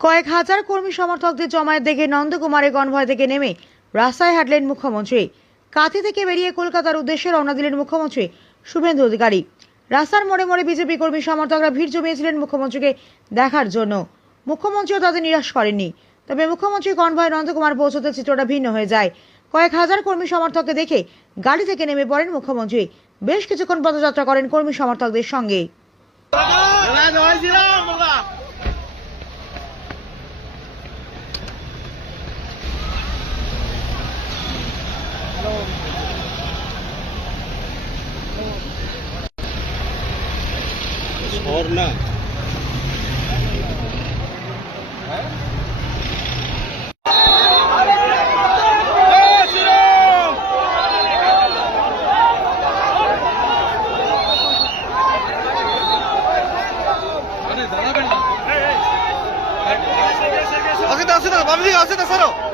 কয়েক হাজার কর্মী সমর্থকদের জমায়েত দেখে নন্দকুমারের কনভয় থেকে নেমে রাস্তায় হাঁটলেন মুখ্যমন্ত্রী। কাঁথি থেকে বেরিয়ে কলকাতার উদ্দেশ্যে রওনা দিলেন মুখ্যমন্ত্রী শুভেন্দু অধিকারী। রাস্তার মোড়ে মোড়ে বিজেপি কর্মী সমর্থকরা ভিড় জমিয়েছিলেন মুখ্যমন্ত্রীকে দেখার জন্য। মুখ্যমন্ত্রীও তাদের নিরাশ করেননি। তবে মুখ্যমন্ত্রী কনভয় নন্দকুমার পৌঁছতে চিত্রটা ভিন্ন হয়ে যায়। কয়েক হাজার কর্মী সমর্থককে দেখে গাড়ি থেকে নেমে পড়েন মুখ্যমন্ত্রী। বেশ কিছুক্ষণ পদযাত্রা করেন কর্মী সমর্থকদের সঙ্গে। और ना আসে না বাবলি আসে না স্যার।